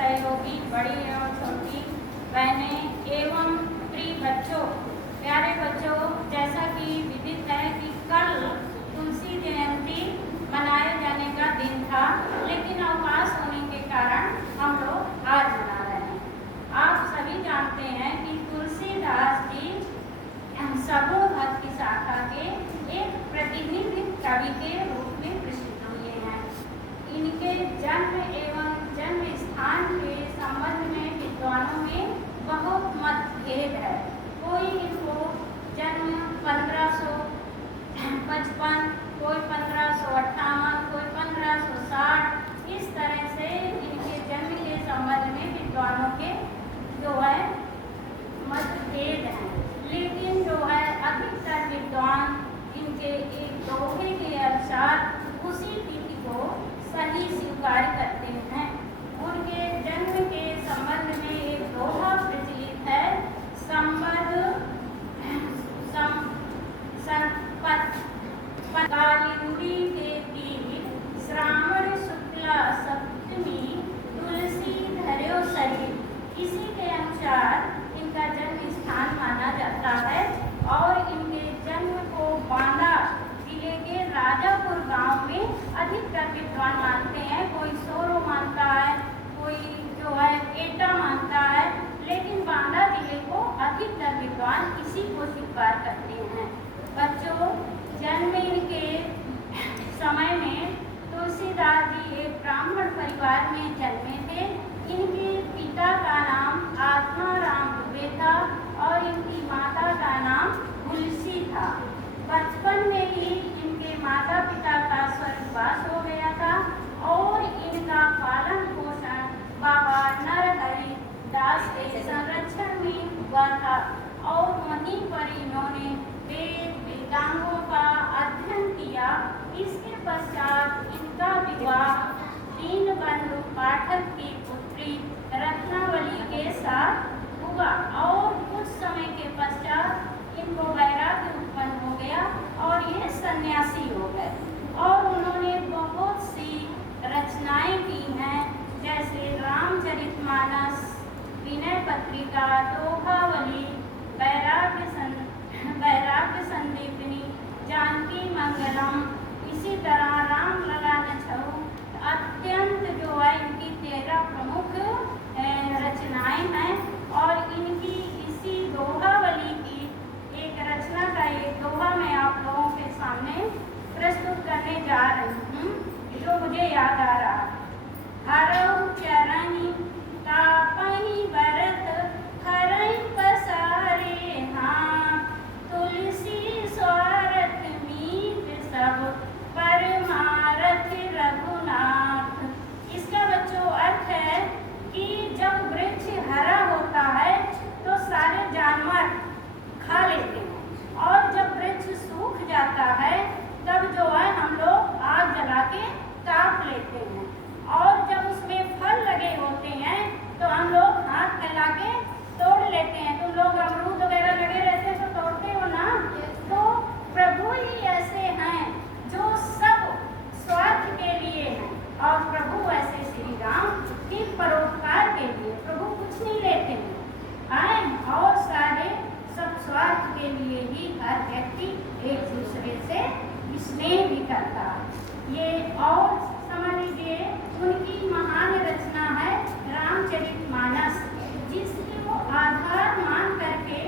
सहयोगी, बड़ी एवं छोटी बहनें एवं प्रिय बच्चों, प्यारे बच्चों, जैसा कि विदित है कि कल तुलसी जयंती मनाए जाने का दिन था, लेकिन अवकाश होने के कारण हम लोग आज मना रहे हैं। आप सभी जानते हैं कि तुलसीदास जी सबो भक्ति शाखा के एक प्रतिनिधि कवि के रूप में प्रसिद्ध हुए हैं। इनके जन्म एवं जन्म स्थान के संबंध में विद्वानों में बहुत मतभेद है। कोई इनको जन्म 1555, कोई 1558, कोई 1560, इस तरह से इनके जन्म के संबंध में विद्वानों के जो है मतभेद हैं। लेकिन जो है अधिकतर विद्वान इनके एक दोहे के अनुसार उसी तिथि को सही स्वीकार करते हैं। उनके जन्म के संबंध में एक दोहा प्रचलित है, कालिंदी के तीर श्रावण शुक्ला सप्तमी तुलसी धर्यो शरीर। इसी के अनुसार इनका जन्म स्थान माना जाता है और इनके जन्म को बांदा जिले के राजापुर गांव में अधिकतर विद्वान मानते हैं। कोई सोरो मानता है, कोई जो है एटा मानता है, लेकिन बांदा जिले को अधिकतर विद्वान इसी को स्वीकार करते हैं। बच्चों, जन्म इनके समय में तुलसीदास जी एक ब्राह्मण परिवार में जन्मे थे। इनके पिता का नाम आत्माराम दुबे था और इनकी माता का नाम तुलसी था। बचपन में ही इनके माता पिता का स्वर्गवास हो गया था और इनका पालन पोषण बाबा नरहरि दास के संरक्षण में हुआ था और वहीं पर इन्होंने वेद वेदांगों का अध्ययन किया। इसके पश्चात इनका विवाह दीनबंधु पाठक की पुत्री रत्नावली के साथ हुआ और कुछ समय के पश्चात इनको वैराग्य उत्पन्न हो गया और ये सन्यासी हो गए और उन्होंने बहुत सी रचनाएं की हैं, जैसे रामचरितमानस, विनय पत्रिका, दोहावली, वैराग्य संदीपनी, जानकी मंगलम, इसी तरह राम लला नछऊ। अत्यंत जो है इनकी 13 प्रमुख रचनाएं हैं और इनकी इसी दोहावली की एक रचना का एक दोहा मैं आप लोगों के सामने प्रस्तुत करने जा रही हूँ, जो मुझे याद आ रहा है। हरऊ चरणी तापहि बरत हरई पसारे हाथ, तुलसी स्वारथ मीत सब परमारथ रघुनाथ। इसका बच्चों अर्थ है कि जब वृक्ष हरा होता है तो सारे जानवर खा लेते हैं और जब वृक्ष सूख जाता है तब जो है हम लोग आग जला के ताप लेते हैं और जब उसमें फल लगे होते हैं तो हम लोग हाथ फैला के तोड़ लेते हैं। तुम लोग अमरूद वगैरह लगे रहते हैं तो तोड़ते हो ना। तो प्रभु ही ऐसे हैं जो सब स्वार्थ के लिए हैं और प्रभु ऐसे श्री राम की परोपकार के लिए प्रभु कुछ नहीं लेते हैं और सारे सब स्वार्थ के लिए ही हर व्यक्ति एक दूसरे से स्नेह भी करता है। ये और समझ लीजिए उनकी महान रचना है रामचरितमानस, जिसके वो आधार मान करके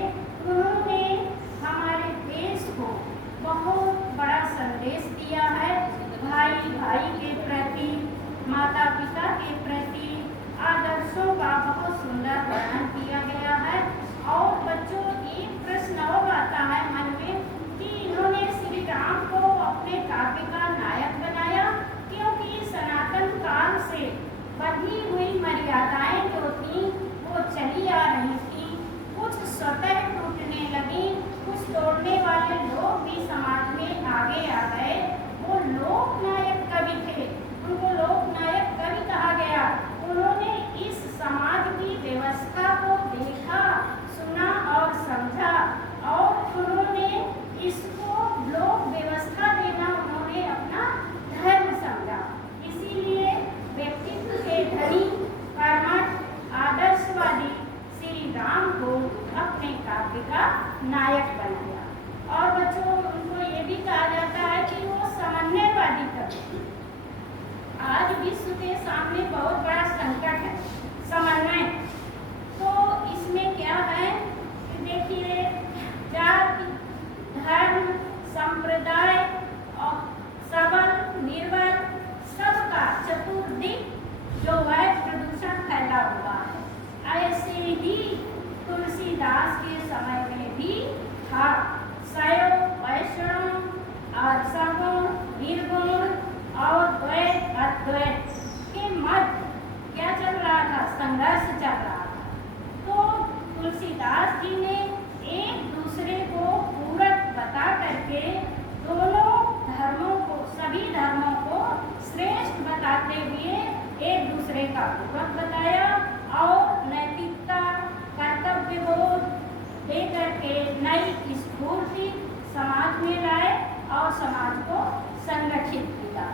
उन्होंने हमारे देश को बहुत बड़ा संदेश दिया है। भाई भाई के प्रति, माता पिता के प्रति आदर्शों का बहुत सुंदर वर्णन किया गया है। और बच्चों, एक प्रश्न और आता है मन में कि इन्होंने श्री राम को अपने काव्य का नायक बनाया, क्योंकि सनातन काल से बंधी हुई मर्यादाएं जो थी वो चली आ रही थी, कुछ स्वतः टूटने लगी, कुछ तोड़ने वाले लोग भी समाज में आगे आ गए। वो लोकनायक कवि थे, उनको लोकनायक कवि कहा गया। उन्होंने इस समाज की व्यवस्था को देखा, सुना और समझा और उन्होंने इसको लोक व्यवस्था देना उन्होंने अपना धर्म समझा। इसीलिए व्यक्तित्व नायक बनाया। और बच्चों उनको ये भी कहा जाता है कि वो समन्वयवादी कवि। आज विश्व के सामने बहुत बड़ा संकट है समन्वय। तो इसमें क्या है कि देखिए जाति, धर्म, संप्रदाय और सबल निर्बल सबका चतुर्दिक जो है प्रदूषण फैला हुआ है। ऐसे ही तुलसीदास के समय में भी था। शैव, वैष्णव और सगुण, निर्गुण और द्वैत अद्वैत के मध्य क्या चल रहा था? संघर्ष चल रहा था। तो तुलसीदास जी ने एक दूसरे को पूरक बता करके दोनों धर्मों को, सभी धर्मों को श्रेष्ठ बताते हुए एक दूसरे का पूरक बताया और नैतिकता, कर्तव्य बोध दे करके नई स्फूर्ति समाज में लाए और समाज को संगठित किया।